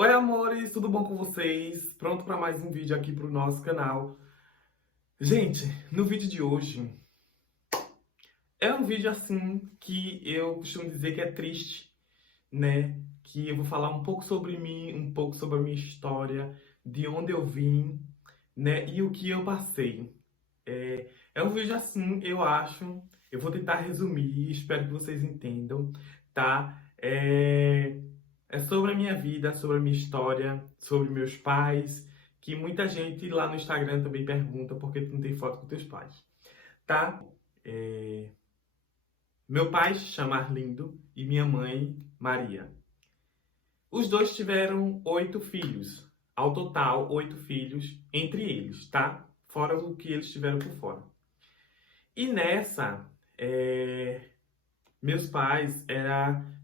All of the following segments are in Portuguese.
Oi, amores, tudo bom com vocês? Pronto para mais um vídeo aqui pro nosso canal. Gente, no vídeo de hoje é um vídeo assim que eu costumo dizer que é triste, né? Que eu vou falar um pouco sobre mim, um pouco sobre a minha história, de onde eu vim, né? E o que eu passei. É um vídeo assim, eu acho. Eu vou tentar resumir, espero que vocês entendam, tá? É sobre a minha vida, sobre a minha história, sobre meus pais, que muita gente lá no Instagram também pergunta por que tu não tem foto com teus pais, tá? É, Meu pai se chama Arlindo e minha mãe Maria. Os dois tiveram 8 filhos, ao total 8 filhos entre eles, tá? Fora o que eles tiveram por fora. E nessa,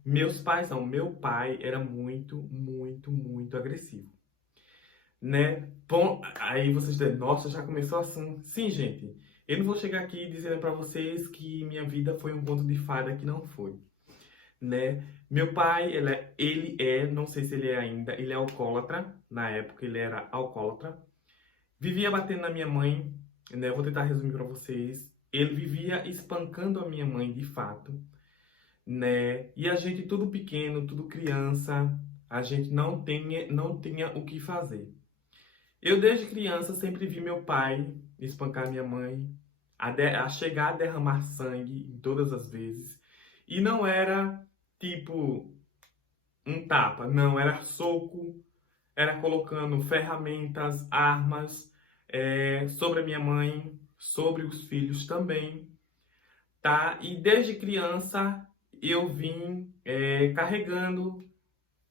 meu pai era muito, muito, muito agressivo, né? Bom, aí vocês dizem, nossa, já começou assim. Sim, gente, eu não vou chegar aqui dizendo pra vocês que minha vida foi um conto de fada, que não foi, né? Meu pai, não sei se ele é ainda, ele é alcoólatra, na época ele era alcoólatra, vivia batendo na minha mãe, né? Eu vou tentar resumir pra vocês. Ele vivia espancando a minha mãe de fato, né? E a gente tudo pequeno, tudo criança, a gente não tinha o que fazer. Eu desde criança sempre vi meu pai espancar minha mãe, a chegar a derramar sangue em todas as vezes. E não era tipo um tapa, não, era soco, era colocando ferramentas, armas, sobre a minha mãe, sobre os filhos também, tá? E desde criança eu vim carregando,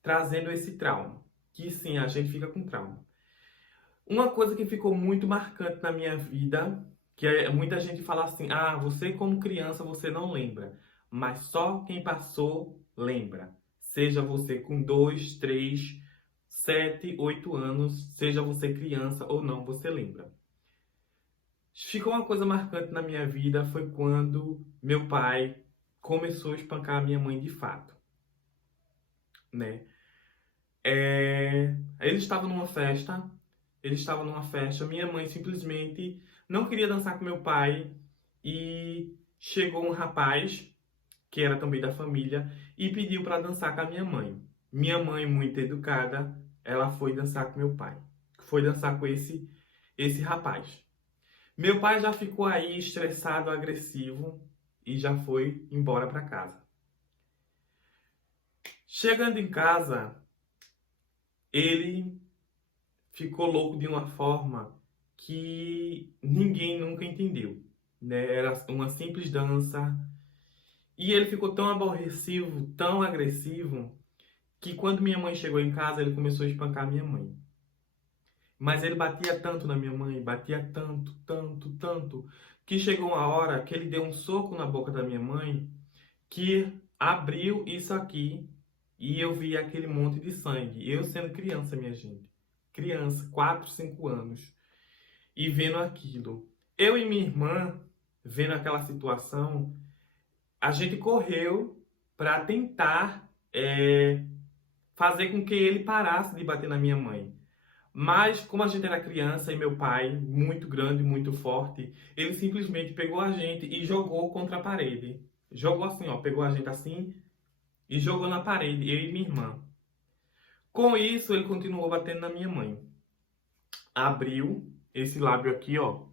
trazendo esse trauma. Que sim, a gente fica com trauma. Uma coisa que ficou muito marcante na minha vida, muita gente fala assim, ah, você como criança você não lembra, mas só quem passou lembra. Seja você com 2, 3, 7, 8 anos, seja você criança ou não, você lembra. Ficou uma coisa marcante na minha vida foi quando meu pai começou a espancar a minha mãe de fato, né? Ele estava numa festa, minha mãe simplesmente não queria dançar com meu pai e chegou um rapaz, que era também da família, e pediu para dançar com a minha mãe. Minha mãe, muito educada, ela foi dançar com meu pai. Foi dançar com esse rapaz. Meu pai já ficou aí estressado, agressivo e já foi embora para casa. Chegando em casa, ele ficou louco de uma forma que ninguém nunca entendeu, né? Era uma simples dança. E ele ficou tão aborrecido, tão agressivo, que quando minha mãe chegou em casa, ele começou a espancar minha mãe. Mas ele batia tanto na minha mãe, batia tanto, tanto, tanto, que chegou uma hora que ele deu um soco na boca da minha mãe, que abriu isso aqui e eu vi aquele monte de sangue. Eu sendo criança, minha gente. Criança, 4, 5 anos. E vendo aquilo. Eu e minha irmã, vendo aquela situação, a gente correu para tentar fazer com que ele parasse de bater na minha mãe. Mas, como a gente era criança e meu pai, muito grande, muito forte, ele simplesmente pegou a gente e jogou contra a parede. Jogou assim, ó, pegou a gente assim e jogou na parede, eu e minha irmã. Com isso, ele continuou batendo na minha mãe. Abriu esse lábio aqui, ó.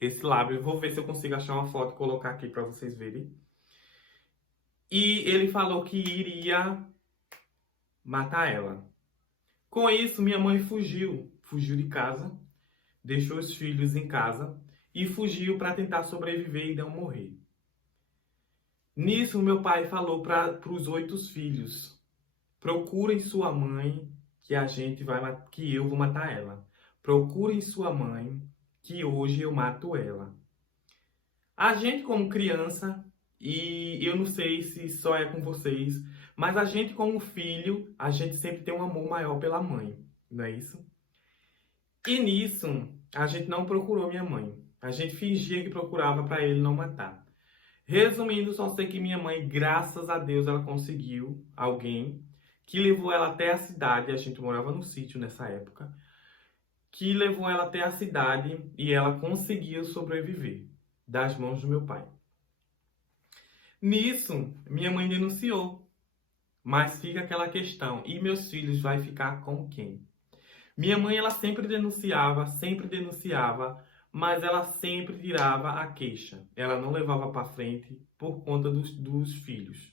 Esse lábio, eu vou ver se eu consigo achar uma foto e colocar aqui para vocês verem. E ele falou que iria matar ela. Com isso, minha mãe fugiu de casa, deixou os filhos em casa e fugiu para tentar sobreviver e não morrer. Nisso, meu pai falou para os 8 filhos: procurem sua mãe, que eu vou matar ela. Procurem sua mãe, que hoje eu mato ela. A gente como criança, e eu não sei se só é com vocês, mas a gente como filho, a gente sempre tem um amor maior pela mãe, não é isso? E nisso, a gente não procurou minha mãe. A gente fingia que procurava para ele não matar. Resumindo, só sei que minha mãe, graças a Deus, ela conseguiu alguém que levou ela até a cidade. A gente morava no sítio nessa época, que levou ela até a cidade e ela conseguiu sobreviver das mãos do meu pai. Nisso, minha mãe denunciou, mas fica aquela questão: e meus filhos vai ficar com quem? Minha mãe, ela sempre denunciava, mas ela sempre tirava a queixa. Ela não levava para frente por conta dos filhos.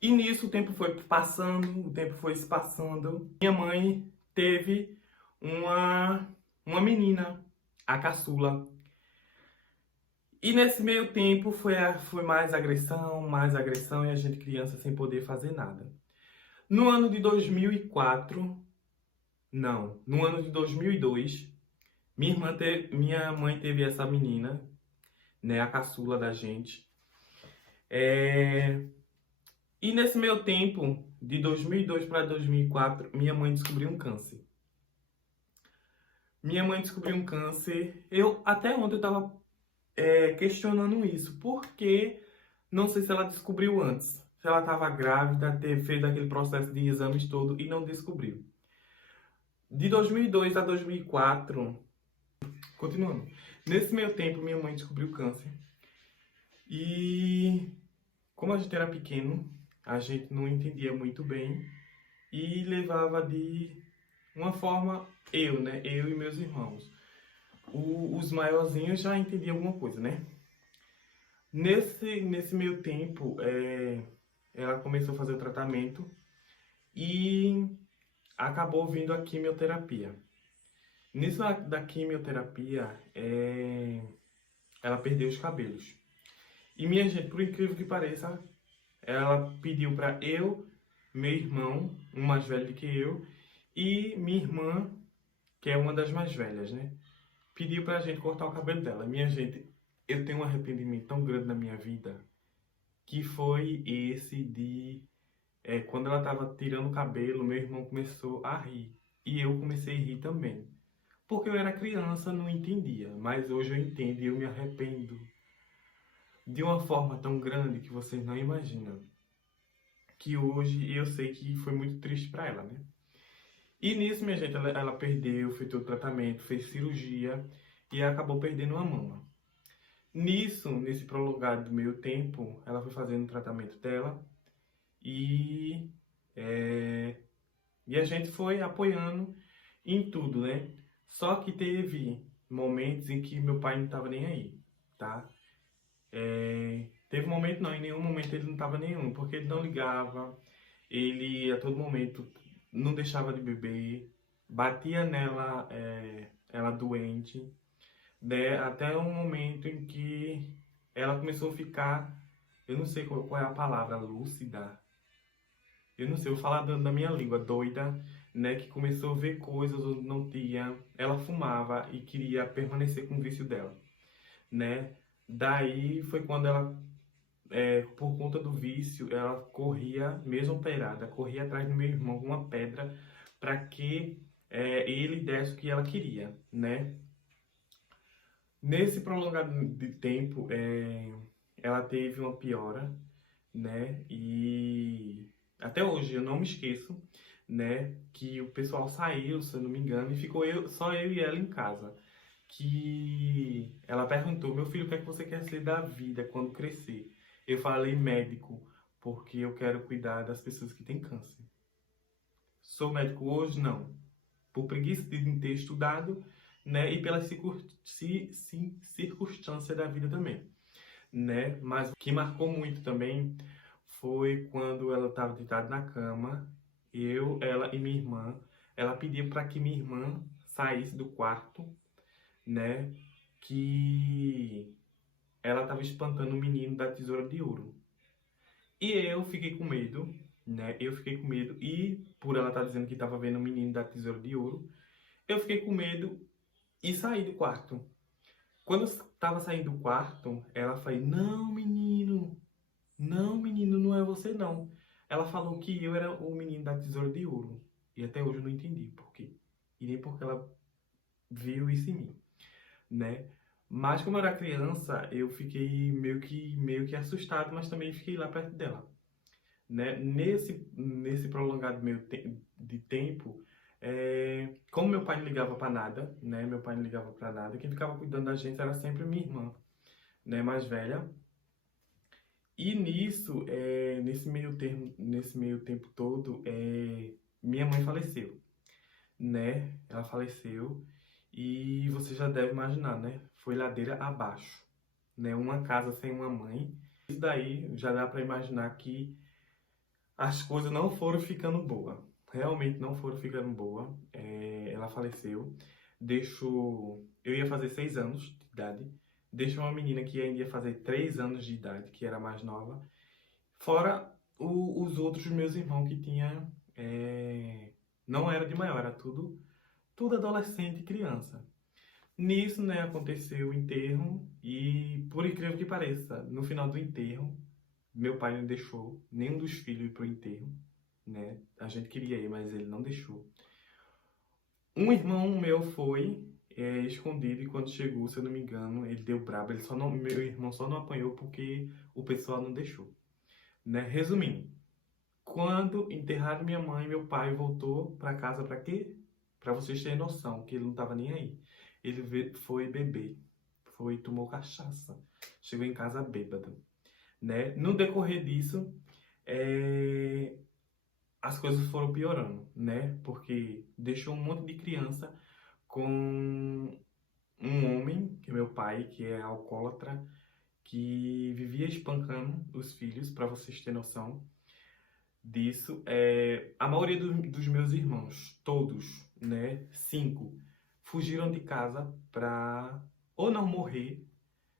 E nisso o tempo foi passando, o tempo foi se passando. Minha mãe teve uma menina, a caçula. E nesse meio tempo foi mais agressão e a gente criança sem poder fazer nada. No ano de 2004, não, no ano de 2002, minha mãe teve essa menina, né, a caçula da gente. E nesse meio tempo, de 2002 para 2004, minha mãe descobriu um câncer. Minha mãe descobriu um câncer. Até ontem eu estava questionando isso. Porque não sei se ela descobriu antes. Se ela estava grávida, fez aquele processo de exames todo e não descobriu. De 2002 a 2004, continuando. Nesse meio tempo, minha mãe descobriu câncer. E como a gente era pequeno, a gente não entendia muito bem e levava de uma forma eu e meus irmãos. Os maiorzinhos já entendiam alguma coisa, né? Nesse meio tempo, ela começou a fazer o tratamento e acabou vindo a quimioterapia. Nisso da quimioterapia, ela perdeu os cabelos. E minha gente, por incrível que pareça, ela pediu para eu, meu irmão, um mais velho do que eu, e minha irmã, que é uma das mais velhas, né? Pediu pra gente cortar o cabelo dela. Minha gente, eu tenho um arrependimento tão grande na minha vida, que foi esse de... quando ela tava tirando o cabelo, meu irmão começou a rir. E eu comecei a rir também. Porque eu era criança, não entendia. Mas hoje eu entendo e eu me arrependo. De uma forma tão grande que vocês não imaginam. Que hoje eu sei que foi muito triste pra ela, né? E nisso, minha gente, ela perdeu, fez todo o tratamento, fez cirurgia e acabou perdendo uma mama. Nesse prolongado do meio tempo, ela foi fazendo o tratamento dela e a gente foi apoiando em tudo, né? Só que teve momentos em que meu pai não estava nem aí, tá? Teve momento não, em nenhum momento ele não estava nenhum, porque ele não ligava, ele a todo momento não deixava de beber, batia nela, ela doente, né? Até um momento em que ela começou a ficar, eu não sei qual é a palavra, lúcida, eu não sei, eu vou falar da minha língua, doida, né? Que começou a ver coisas onde não tinha, ela fumava e queria permanecer com o vício dela, né? Daí foi quando ela por conta do vício, ela corria, mesmo operada, corria atrás do meu irmão com uma pedra para que ele desse o que ela queria, né? Nesse prolongado de tempo, ela teve uma piora, né? E até hoje eu não me esqueço, né? Que o pessoal saiu, se eu não me engano, e ficou só eu e ela em casa. Que ela perguntou: meu filho, o que é que você quer ser da vida quando crescer? Eu falei médico, porque eu quero cuidar das pessoas que têm câncer. Sou médico hoje? Não. Por preguiça de ter estudado, né? E pela circunstância da vida também, né? Mas o que marcou muito também foi quando ela estava deitada na cama, ela e minha irmã. Ela pediu para que minha irmã saísse do quarto, né? Que ela estava espantando o menino da tesoura de ouro. E eu fiquei com medo, né? Eu fiquei com medo e por ela estar dizendo que estava vendo o menino da tesoura de ouro, eu fiquei com medo e saí do quarto. Quando eu estava saindo do quarto, ela falou: não, menino, não é você não. Ela falou que eu era o menino da tesoura de ouro. E até hoje eu não entendi por quê. E nem porque ela viu isso em mim, né? Mas como eu era criança, eu fiquei meio que assustado, mas também fiquei lá perto dela, né? Nesse prolongado de tempo, como meu pai não ligava para nada, né? Meu pai não ligava para nada, quem ficava cuidando da gente era sempre minha irmã, né? Mais velha. E nisso, nesse meio tempo todo, minha mãe faleceu, né? Ela faleceu e você já deve imaginar, né? Foi ladeira abaixo, né? Uma casa sem uma mãe. Isso daí já dá para imaginar que as coisas não foram ficando boa. Realmente não foram ficando boa. Ela faleceu. Deixou. Eu ia fazer 6 anos de idade. Deixou uma menina que ainda ia fazer 3 anos de idade, que era mais nova. Fora os outros meus irmãos que tinha. Não era de maior, era tudo adolescente e criança. Nisso, né, aconteceu o enterro e, por incrível que pareça, no final do enterro, meu pai não deixou nenhum dos filhos ir pro enterro, né? A gente queria ir, mas ele não deixou. Um irmão meu foi escondido e quando chegou, se eu não me engano, ele deu brabo. Meu irmão só não apanhou porque o pessoal não deixou, né? Resumindo, quando enterraram minha mãe, meu pai voltou para casa para quê? Para vocês terem noção que ele não tava nem aí. Foi beber, tomou cachaça, chegou em casa bêbado, né? No decorrer disso, as coisas foram piorando, né? Porque deixou um monte de criança com um homem, que é meu pai, que é alcoólatra, que vivia espancando os filhos, para vocês terem noção disso. A maioria dos meus irmãos, todos, né, 5, fugiram de casa para ou não morrer,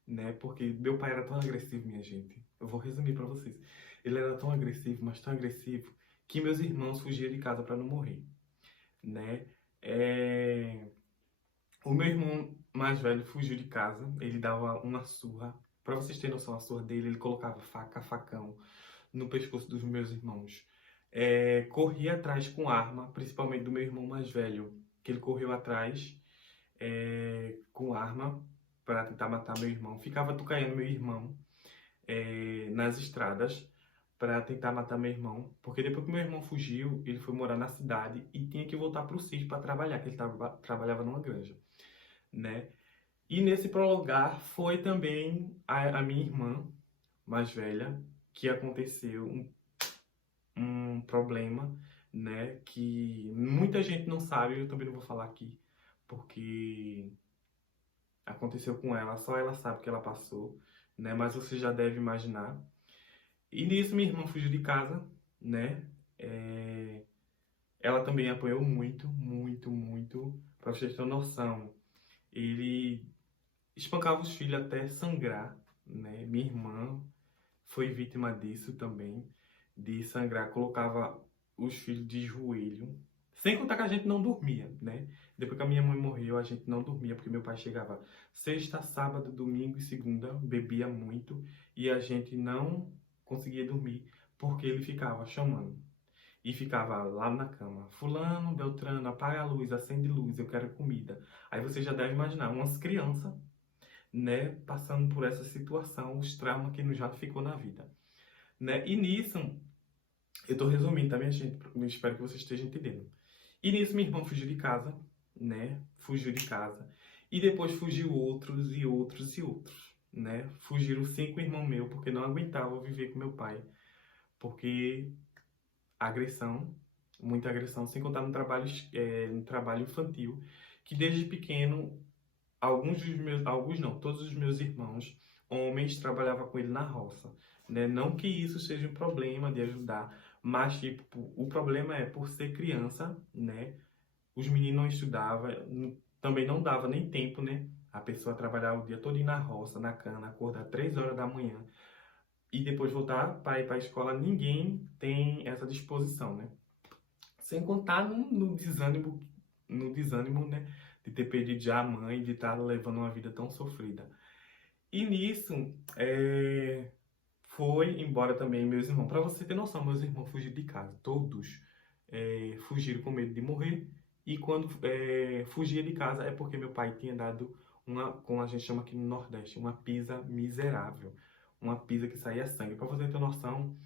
né, porque meu pai era tão agressivo, minha gente. Eu vou resumir para vocês. Ele era tão agressivo, mas tão agressivo, que meus irmãos fugiam de casa para não morrer, né. O meu irmão mais velho fugiu de casa, ele dava uma surra. Para vocês terem noção, a surra dele, ele colocava facão no pescoço dos meus irmãos. Corria atrás com arma, principalmente do meu irmão mais velho, que ele correu atrás com arma para tentar matar meu irmão. Ficava tucaiando meu irmão nas estradas para tentar matar meu irmão, porque depois que meu irmão fugiu, ele foi morar na cidade e tinha que voltar para o sítio para trabalhar, que ele trabalhava numa granja, né? E nesse prolongar foi também a minha irmã mais velha que aconteceu um problema, né, que muita gente não sabe, eu também não vou falar aqui, porque aconteceu com ela, só ela sabe o que ela passou, né, mas você já deve imaginar. E nisso minha irmã fugiu de casa, né, ela também apanhou muito, muito, muito, para vocês terem noção. Ele espancava os filhos até sangrar, né, minha irmã foi vítima disso também, de sangrar, colocava os filhos de joelho. Sem contar que a gente não dormia, né? Depois que a minha mãe morreu, a gente não dormia, porque meu pai chegava sexta, sábado, domingo e segunda, bebia muito, e a gente não conseguia dormir, porque ele ficava chamando. E ficava lá na cama, fulano, beltrano, apaga a luz, acende luz, eu quero comida. Aí você já deve imaginar, umas crianças, né, passando por essa situação, os traumas que já ficou na vida, né? E nisso, eu tô resumindo, tá, minha gente? Eu espero que você esteja entendendo. E nisso, minha irmã fugiu de casa, né? Fugiu de casa. E depois fugiu outros e outros e outros, né? Fugiram 5 irmãos meus, porque não aguentavam viver com meu pai. Porque agressão, muita agressão, sem contar no trabalho infantil, que desde pequeno, alguns não, todos os meus irmãos, homens, trabalhavam com ele na roça, né? Não que isso seja um problema de ajudar, mas, tipo, o problema é por ser criança, né? Os meninos não estudavam, também não dava nem tempo, né? A pessoa trabalhar o dia todo na roça, na cana, acordar 3 horas da manhã e depois voltar para ir para a escola, ninguém tem essa disposição, né? Sem contar no desânimo, né? De ter perdido já a mãe, de estar levando uma vida tão sofrida. E nisso, foi embora também meus irmãos. Para você ter noção, meus irmãos fugiram de casa. Todos fugiram com medo de morrer. E quando fugia de casa é porque meu pai tinha dado como a gente chama aqui no Nordeste, uma pisa miserável. Uma pisa que saía sangue. Para você ter noção,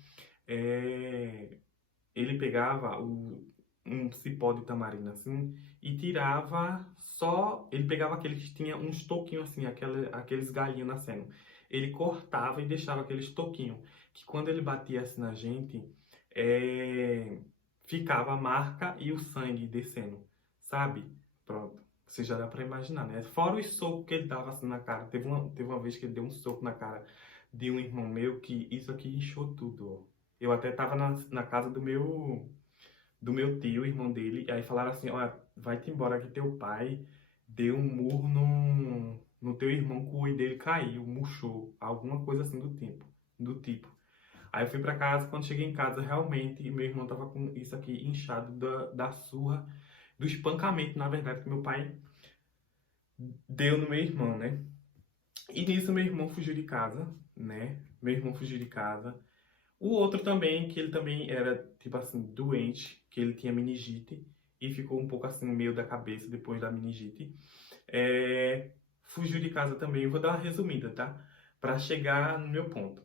ele pegava um cipó de tamarindo assim e tirava só. Ele pegava aquele que tinha uns toquinhos assim, aqueles galhinhos nascendo. Ele cortava e deixava aqueles toquinhos. Que quando ele batia assim na gente, é, ficava a marca e o sangue descendo, sabe? Pronto. Você já dá pra imaginar, né? Fora os socos que ele dava assim na cara. Teve uma vez que ele deu um soco na cara de um irmão meu que isso aqui inchou tudo, ó. Eu até tava na casa do meu tio, irmão dele, e aí falaram assim, olha, vai-te embora que teu pai deu um murro no teu irmão, que o olho dele caiu, murchou, alguma coisa assim do tipo. Aí eu fui pra casa, quando cheguei em casa, realmente, meu irmão tava com isso aqui inchado da surra, do espancamento, na verdade, que meu pai deu no meu irmão, né? E nisso meu irmão fugiu de casa, né? Meu irmão fugiu de casa. O outro também, que ele também era, tipo assim, doente, que ele tinha meningite e ficou um pouco assim, meio da cabeça depois da meningite. Fugiu de casa também. Eu vou dar uma resumida, tá? Para chegar no meu ponto.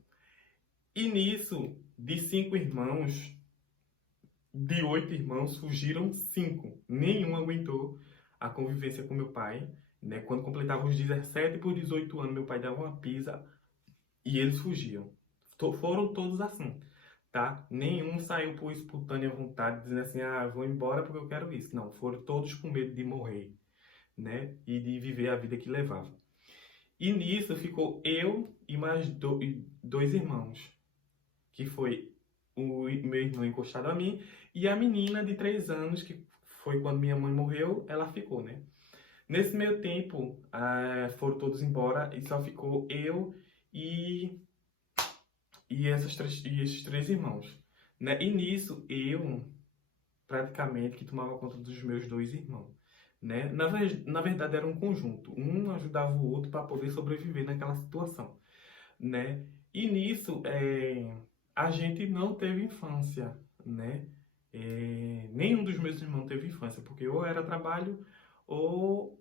E nisso, de 5 irmãos, de 8 irmãos, fugiram 5. Nenhum aguentou a convivência com meu pai, né? Quando completava os 17 por 18 anos, meu pai dava uma pisa e eles fugiam. Foram todos assim, tá? Nenhum saiu por espontânea vontade, dizendo assim, ah, vou embora porque eu quero isso. Não, foram todos com medo de morrer, né? E de viver a vida que levava. E nisso ficou eu e mais dois irmãos, que foi o meu irmão encostado a mim e a menina de 3 anos, que foi quando minha mãe morreu, ela ficou, né? Nesse meio tempo, foram todos embora e só ficou eu e esses três irmãos, né? E nisso, eu praticamente que tomava conta dos meus 2 irmãos, né? Na verdade, era um conjunto. Um ajudava o outro para poder sobreviver naquela situação, né? E nisso, a gente não teve infância, né? Nenhum dos meus irmãos teve infância, porque ou era trabalho ou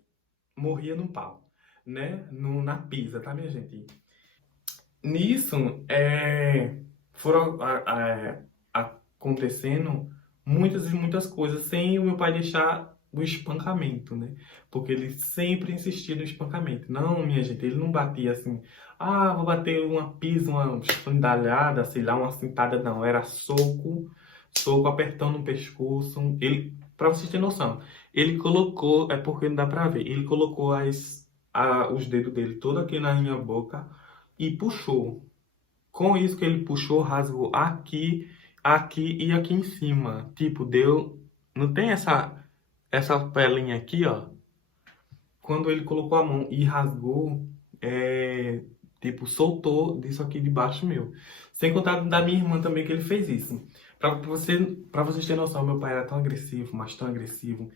morria no pau, né? Na pisa, tá, minha gente? Nisso, foram acontecendo muitas e muitas coisas sem o meu pai deixar o espancamento, né? Porque ele sempre insistia no espancamento. Não, minha gente, ele não batia assim, ah, vou bater uma pisa, uma esfandalhada, sei lá, uma cintada, não. Era soco, soco apertando o pescoço. Ele, pra vocês terem noção, ele colocou, é porque não dá pra ver, ele colocou os dedos dele todo aqui na minha boca e puxou. Com isso que ele puxou, rasgou aqui, aqui e aqui em cima. Tipo, deu. Não tem essa pelinha aqui, ó. Quando ele colocou a mão e rasgou, tipo, soltou disso aqui debaixo meu. Sem contar da minha irmã também que ele fez isso. Pra vocês terem noção, meu pai era tão agressivo, mas tão agressivo,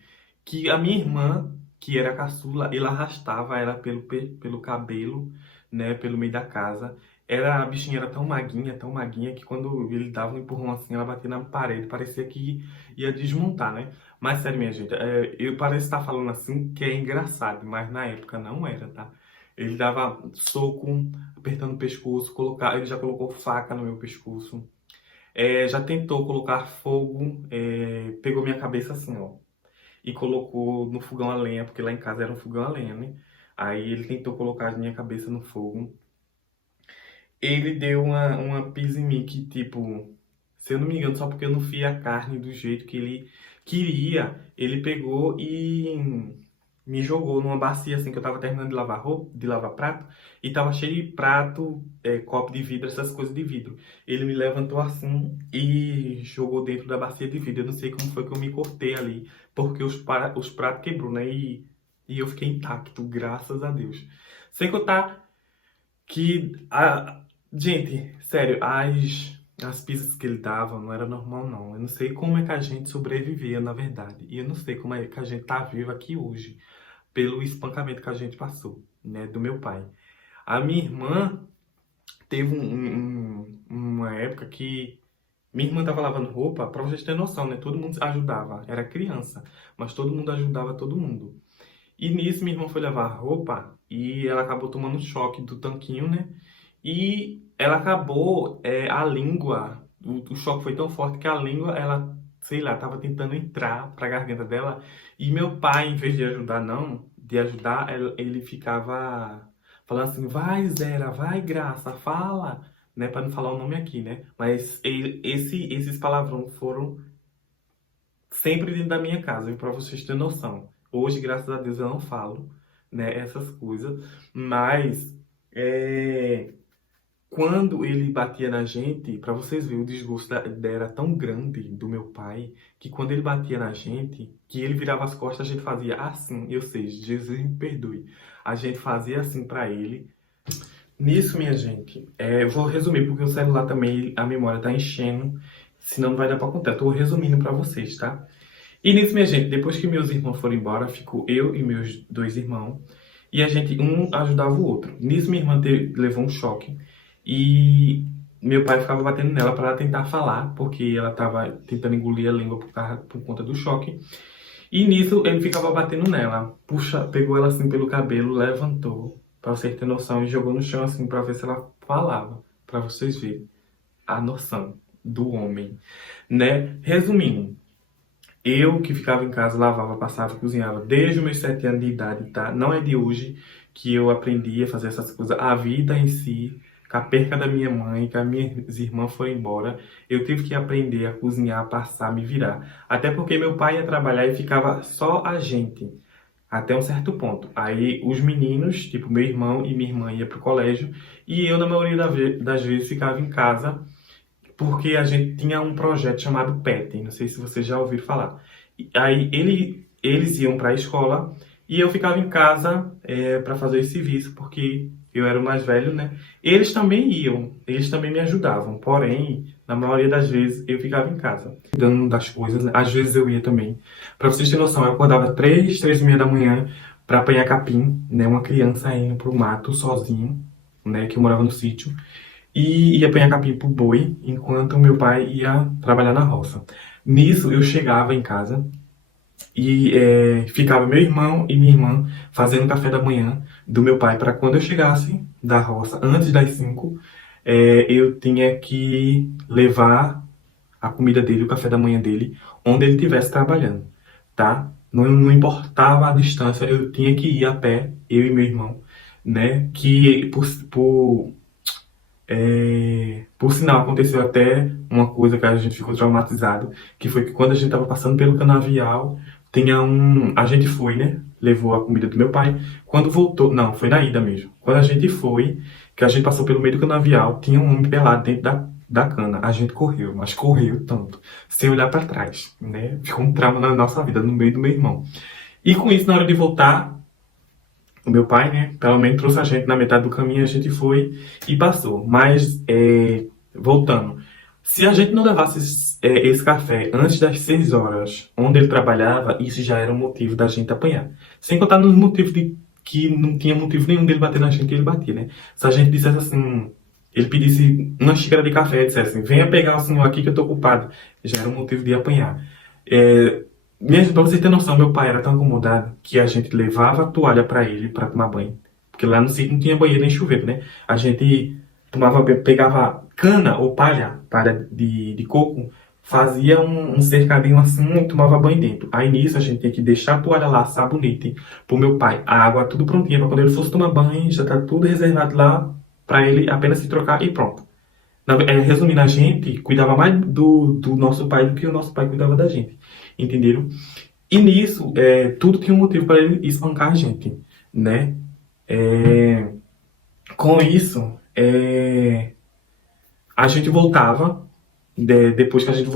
que a minha irmã, que era a caçula, ele arrastava ela pelo cabelo, né, pelo meio da casa. A bichinha era tão maguinha, que quando ele dava um empurrão assim, ela batia na parede, parecia que ia desmontar, né? Mas sério, minha gente, eu pareço estar falando assim que é engraçado, mas na época não era, tá? Ele dava soco, apertando o pescoço, ele já colocou faca no meu pescoço, já tentou colocar fogo, pegou minha cabeça assim, ó, e colocou no fogão a lenha, porque lá em casa era um fogão a lenha, né? Aí ele tentou colocar a minha cabeça no fogo. Ele deu uma pisa em mim que, tipo, se eu não me engano, só porque eu não fiz a carne do jeito que ele queria, ele pegou e me jogou numa bacia, assim, que eu tava terminando de lavar roupa, de lavar prato, e tava cheio de prato, copo de vidro, essas coisas de vidro. Ele me levantou assim e jogou dentro da bacia de vidro. Eu não sei como foi que eu me cortei ali, porque os pratos quebrou, né? E eu fiquei intacto, graças a Deus. Sem contar que, gente, sério, as pizzas que ele dava não era normal, não. Eu não sei como é que a gente sobrevivia, na verdade. E eu não sei como é que a gente tá vivo aqui hoje, pelo espancamento que a gente passou, né, do meu pai. A minha irmã teve uma época que minha irmã tava lavando roupa, pra vocês terem noção, né? Todo mundo ajudava. Era criança, mas todo mundo ajudava todo mundo. E nisso minha irmã foi lavar roupa e ela acabou tomando um choque do tanquinho, né? E ela acabou, a língua o choque foi tão forte que a língua, ela, sei lá, tava tentando entrar pra garganta dela. E meu pai, em vez de ajudar, não, de ajudar, ele ficava falando assim, vai Zera, vai Graça, fala, né, pra não falar o nome aqui, né. Mas esses palavrões foram sempre dentro da minha casa, viu, pra vocês terem noção. Hoje, graças a Deus, eu não falo, né, essas coisas, mas quando ele batia na gente, pra vocês verem, o desgosto era tão grande do meu pai, que quando ele batia na gente, que ele virava as costas, a gente fazia assim, eu sei, Jesus me perdoe. A gente fazia assim pra ele. Nisso, minha gente, eu vou resumir, porque o celular também, a memória tá enchendo, senão não vai dar pra contar. Eu tô resumindo pra vocês, tá? E nisso, minha gente, depois que meus irmãos foram embora, ficou eu e meus dois irmãos. E a gente, um ajudava o outro. Nisso, minha irmã levou um choque. E meu pai ficava batendo nela para ela tentar falar, porque ela estava tentando engolir a língua por conta do choque. E nisso, ele ficava batendo nela. Puxa, pegou ela assim pelo cabelo, levantou, para vocês terem noção, e jogou no chão assim para ver se ela falava. Para vocês verem a noção do homem, né? Resumindo. Eu que ficava em casa, lavava, passava, cozinhava desde os meus 7 anos de idade, tá? Não é de hoje que eu aprendi a fazer essas coisas. A vida em si, com a perca da minha mãe, que as minhas irmãs foram embora, eu tive que aprender a cozinhar, a passar, me virar. Até porque meu pai ia trabalhar e ficava só a gente, até um certo ponto. Aí os meninos, tipo meu irmão e minha irmã ia pro colégio, e eu, na maioria das vezes, ficava em casa porque a gente tinha um projeto chamado PET, não sei se vocês já ouviram falar. Aí eles iam para a escola e eu ficava em casa para fazer esse serviço, porque eu era o mais velho, né? Eles também iam, eles também me ajudavam, porém, na maioria das vezes eu ficava em casa, cuidando das coisas, né? Às vezes eu ia também. Para vocês terem noção, eu acordava 3h30 da manhã para apanhar capim, né? Uma criança indo pro mato sozinho, né? Que eu morava no sítio. E ia apanhar capim pro boi, enquanto meu pai ia trabalhar na roça. Nisso, eu chegava em casa e ficava meu irmão e minha irmã fazendo o café da manhã do meu pai, para quando eu chegasse da roça, antes das 5, eu tinha que levar a comida dele, o café da manhã dele, onde ele estivesse trabalhando, tá? Não importava a distância, eu tinha que ir a pé, eu e meu irmão, né? Que por sinal, aconteceu até uma coisa que a gente ficou traumatizado, que foi que quando a gente estava passando pelo canavial, a gente foi, né? Levou a comida do meu pai. Quando voltou, não, foi na ida mesmo. Quando a gente foi, que a gente passou pelo meio do canavial, tinha um homem pelado dentro da cana. A gente correu, mas correu tanto, sem olhar para trás, né? Ficou um trauma na nossa vida, no meio do meu irmão. E com isso, na hora de voltar, o meu pai, né, pelo menos trouxe a gente na metade do caminho, a gente foi e passou. Mas, voltando, se a gente não levasse esse café antes das 6 horas, onde ele trabalhava, isso já era um motivo da gente apanhar. Sem contar nos motivos de que não tinha motivo nenhum dele bater na gente, e ele batia, né? Se a gente dissesse assim, ele pedisse uma xícara de café e dissesse assim, venha pegar o senhor aqui que eu tô ocupado, já era um motivo de apanhar. Mesmo pra você ter noção, meu pai era tão acomodado que a gente levava a toalha pra ele pra tomar banho. Porque lá no sítio não tinha banheiro nem chuveiro, né? A gente pegava cana ou palha de coco, fazia um cercadinho assim e tomava banho dentro. Aí nisso a gente tinha que deixar a toalha lá, sabonete, pro meu pai. A água tudo prontinha pra quando ele fosse tomar banho, já tá tudo reservado lá pra ele apenas se trocar e pronto. Resumindo, a gente cuidava mais do nosso pai do que o nosso pai cuidava da gente. Entenderam? E nisso, tudo tinha um motivo para ele espancar a gente, né? Com isso, a gente voltava, depois que a gente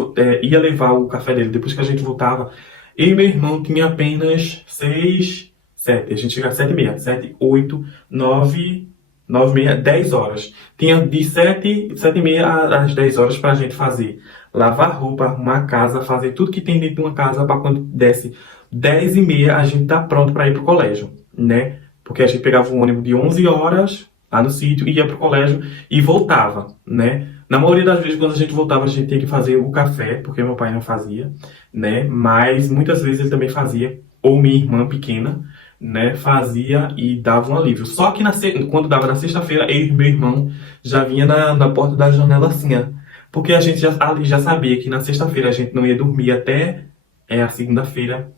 ia levar o café dele, depois que a gente voltava, eu e meu irmão tinha apenas 6, 7, a gente chegava às 7h30, 7, 8, 9, 9h30, 10 horas. Tinha de 7h30 às 10 horas pra gente fazer. Lavar roupa, arrumar a casa, fazer tudo que tem dentro de uma casa para quando desse 10h30 a gente tá pronto para ir pro colégio, né? Porque a gente pegava um ônibus de 11 horas lá no sítio, ia pro colégio e voltava, né? Na maioria das vezes, quando a gente voltava, a gente tinha que fazer o café, porque meu pai não fazia, né? Mas muitas vezes ele também fazia, ou minha irmã pequena, né, fazia e dava um alívio. Só que quando dava na sexta-feira, eu e meu irmão já vinha na porta da janela assim, ó, Porque a gente ali já sabia que na sexta-feira a gente não ia dormir até a segunda-feira.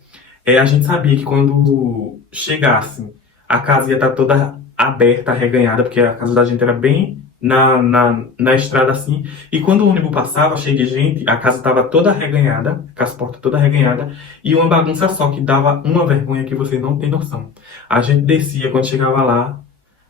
A gente sabia que quando chegasse, a casa ia estar toda aberta, reganhada, porque a casa da gente era bem na estrada assim. E quando o ônibus passava, cheio de gente, a casa estava toda reganhada, com as portas toda reganhada, e uma bagunça só, que dava uma vergonha que você não tem noção. A gente descia, quando chegava lá,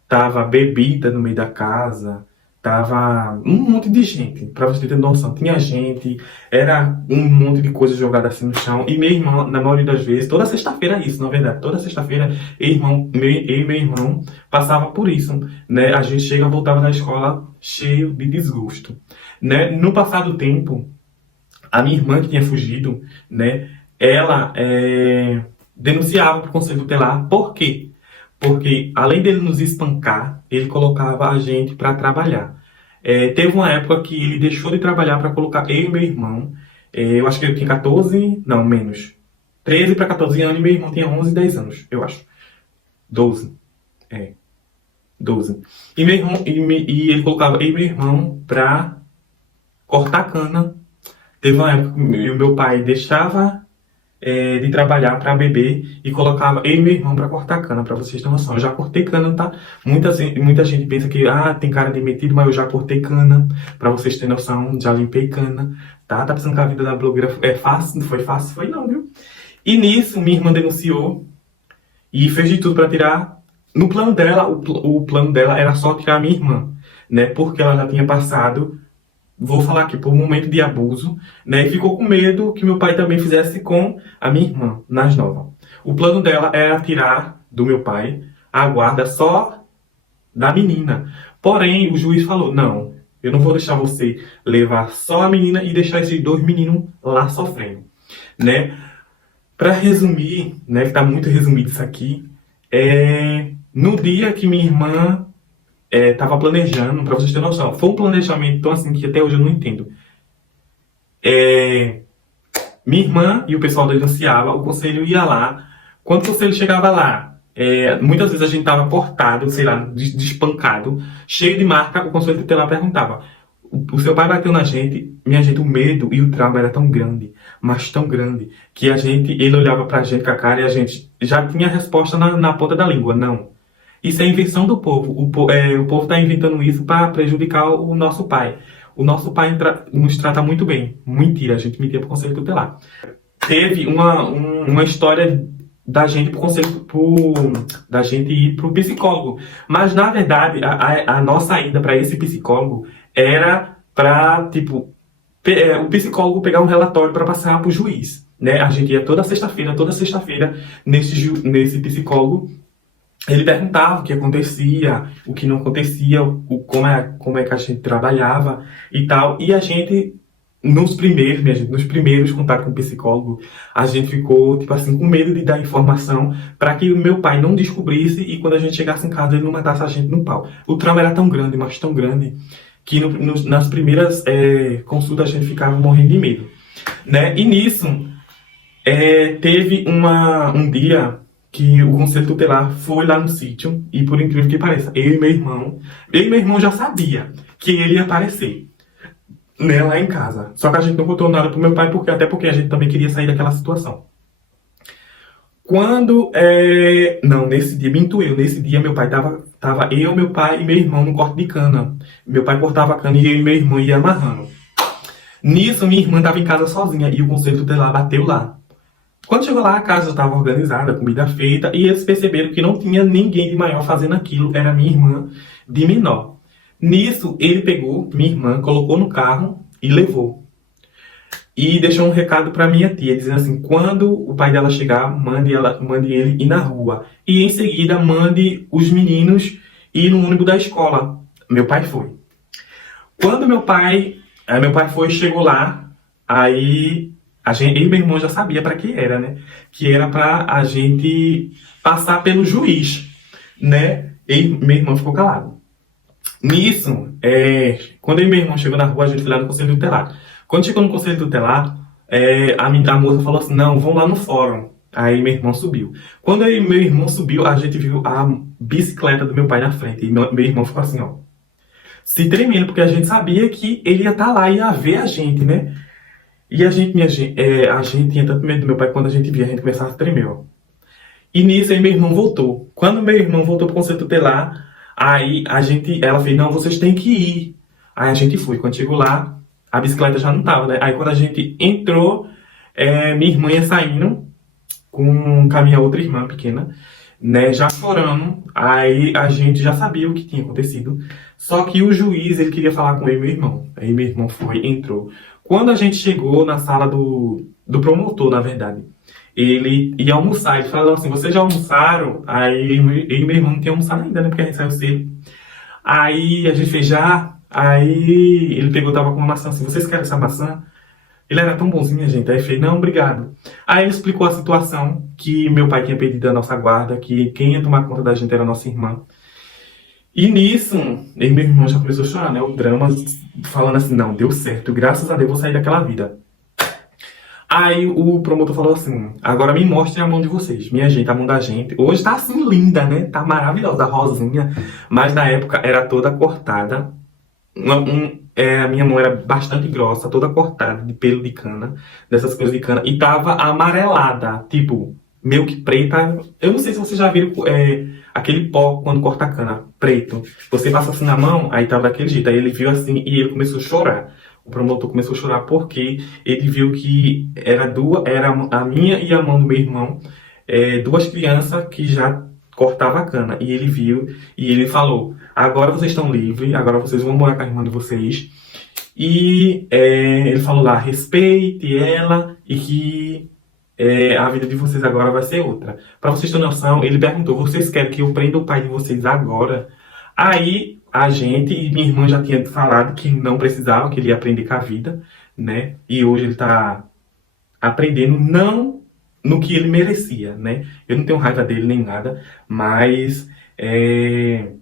tava bebida no meio da casa, tava um monte de gente, pra você ter noção. Tinha gente, era um monte de coisa jogada assim no chão. E meu irmão, na maioria das vezes, toda sexta-feira é isso, na verdade, toda sexta-feira, eu e meu irmão passava por isso, né? A gente chega, voltava da escola cheio de desgosto, né? No passar do tempo, a minha irmã que tinha fugido, né? Ela denunciava pro conselho tutelar. Por quê? Porque, além dele nos espancar, ele colocava a gente para trabalhar. Teve uma época que ele deixou de trabalhar para colocar eu e meu irmão. Eu acho que eu tinha 14, não, menos. 13 para 14 anos e meu irmão tinha 11, 10 anos, eu acho. 12. 12. E, meu irmão, e ele colocava eu e meu irmão para cortar cana. Teve uma época que o meu pai deixava de trabalhar para beber e colocava eu e meu irmão para cortar cana, para vocês terem noção. Eu já cortei cana, tá? Muita gente pensa que tem cara de metido, mas eu já cortei cana, para vocês terem noção. Já limpei cana, tá? Tá pensando que a vida da blogueira é fácil? Não foi fácil? Foi não, viu? E nisso, minha irmã denunciou e fez de tudo para tirar. No plano dela, o plano dela era só tirar a minha irmã, né? Porque ela já tinha passado, vou falar aqui, por um momento de abuso, né? E ficou com medo que meu pai também fizesse com a minha irmã, nas novas. O plano dela era tirar do meu pai a guarda só da menina. Porém, o juiz falou, não, eu não vou deixar você levar só a menina e deixar esses dois meninos lá sofrendo, né? Para resumir, né, que tá muito resumido isso aqui, no dia que minha irmã tava planejando, pra vocês terem noção, foi um planejamento tão assim que até hoje eu não entendo. Minha irmã e o pessoal denunciava, o conselho ia lá. Quando o conselho chegava lá, muitas vezes a gente tava cortado, sei lá, despancado, cheio de marca, o conselho tutelar perguntava, o seu pai bateu na gente, minha gente, o medo e o trauma era tão grande, mas tão grande, que ele olhava pra gente com a cara e a gente já tinha a resposta na ponta da língua, não. Isso é invenção do povo. O povo está inventando isso para prejudicar o nosso pai. O nosso pai nos trata muito bem. Mentira, a gente mentia para o conselho tutelar. Teve uma história da gente da gente ir para o psicólogo. Mas, na verdade, a nossa ida para esse psicólogo era para, tipo, o psicólogo pegar um relatório para passar para o juiz, né? A gente ia toda sexta-feira, nesse psicólogo. Ele perguntava o que acontecia, o que não acontecia, como é que a gente trabalhava e tal. E a gente, nos primeiros contatos com o psicólogo, a gente ficou, tipo assim, com medo de dar informação para que o meu pai não descobrisse e quando a gente chegasse em casa ele não matasse a gente no pau. O trauma era tão grande, mas tão grande, que nas primeiras consultas a gente ficava morrendo de medo, né? E nisso, teve um dia que o conselho tutelar foi lá no sítio e, por incrível que pareça, eu e meu irmão já sabia que ele ia aparecer, né, lá em casa. Só que a gente não contou nada pro meu pai, até porque a gente também queria sair daquela situação. Não, nesse dia, minto eu, nesse dia meu pai tava eu, meu pai e meu irmão no corte de cana. Meu pai cortava a cana e eu e meu irmão ia amarrando. Nisso, minha irmã tava em casa sozinha e o conselho tutelar bateu lá. Quando chegou lá, a casa estava organizada, a comida feita, e eles perceberam que não tinha ninguém de maior fazendo aquilo, era minha irmã de menor. Nisso, ele pegou minha irmã, colocou no carro e levou. E deixou um recado para minha tia, dizendo assim, quando o pai dela chegar, mande ele ir na rua. E em seguida, mande os meninos ir no ônibus da escola. Meu pai foi. Quando meu pai foi, chegou lá, aí eu e meu irmão já sabia para que era, né? Que era para a gente passar pelo juiz, né? E meu irmão ficou calado. Nisso, quando eu e meu irmão chegou na rua, a gente foi lá no conselho tutelar. Quando chegou no conselho tutelar, a moça falou assim, não, vão lá no fórum. Aí meu irmão subiu. Quando eu e meu irmão subiu, a gente viu a bicicleta do meu pai na frente. E meu irmão ficou assim, ó. se tremendo, porque a gente sabia que ele ia estar lá, ia ver a gente, né? E a gente tinha tanto medo do meu pai, quando a gente via, a gente começava a tremer, ó. E nisso aí meu irmão voltou. Quando meu irmão voltou pro conselho tutelar, aí ela fez, não, vocês têm que ir. Aí a gente foi. Quando chegou lá, a bicicleta já não tava, né? Aí quando a gente entrou, minha irmã ia saindo com a minha outra irmã pequena, né, já chorando. Aí a gente já sabia o que tinha acontecido. Só que o juiz, ele queria falar com eu e meu irmão. Aí meu irmão foi, entrou. Quando a gente chegou na sala do promotor, na verdade, ele ia almoçar. Ele falou assim, vocês já almoçaram? Aí eu e meu irmão não tinha almoçado ainda, né, porque a gente saiu cedo. Aí a gente fez já. Aí ele pegou, tava com uma maçã assim, vocês querem essa maçã? Ele era tão bonzinho, gente. Aí fez, não, obrigado. Aí ele explicou a situação, que meu pai tinha perdido a nossa guarda, que quem ia tomar conta da gente era a nossa irmã. E nisso, eu e meu irmão já começou a chorar, né? O drama, falando assim, não, deu certo, graças a Deus vou sair daquela vida. Aí o promotor falou assim, agora me mostrem a mão de vocês. Minha gente, a mão da gente, hoje tá assim linda, né? Tá maravilhosa, rosinha. Mas na época era toda cortada. A minha mão era bastante grossa, toda cortada de pelo de cana, dessas coisas de cana, e tava amarelada, tipo, meio que preta. Eu não sei se vocês já viram aquele pó quando corta a cana, preto. Você passa assim na mão, aí tava daquele jeito. Aí ele viu assim e ele começou a chorar. O promotor começou a chorar porque ele viu que era a minha e a mão do meu irmão, duas crianças que já cortava a cana. E ele viu e ele falou, agora vocês estão livres, agora vocês vão morar com a irmã de vocês. E ele falou lá, respeite ela e que a vida de vocês agora vai ser outra. Pra vocês terem noção, ele perguntou, vocês querem que eu prenda o pai de vocês agora? Aí a gente e minha irmã já tinha falado que não precisava, que ele ia aprender com a vida, né? E hoje ele tá aprendendo não no que ele merecia, né? Eu não tenho raiva dele nem nada, mas ele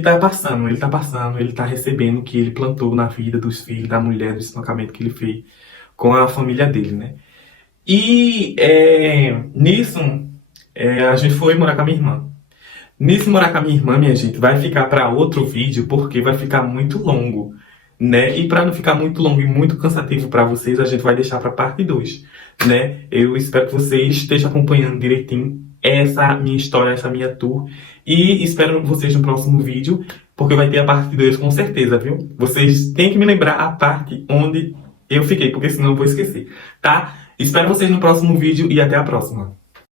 tá passando, ele tá recebendo o que ele plantou na vida dos filhos, da mulher, do espancamento que ele fez com a família dele, né? E nisso, a gente foi morar com a minha irmã. Nisso, morar com a minha irmã, minha gente, vai ficar para outro vídeo, porque vai ficar muito longo, né? E para não ficar muito longo e muito cansativo para vocês, a gente vai deixar para parte 2, né? Eu espero que vocês estejam acompanhando direitinho essa minha história, essa minha tour. E espero vocês no próximo vídeo, porque vai ter a parte 2 com certeza, viu? Vocês têm que me lembrar a parte onde eu fiquei, porque senão eu vou esquecer, tá? Espero vocês no próximo vídeo e até a próxima.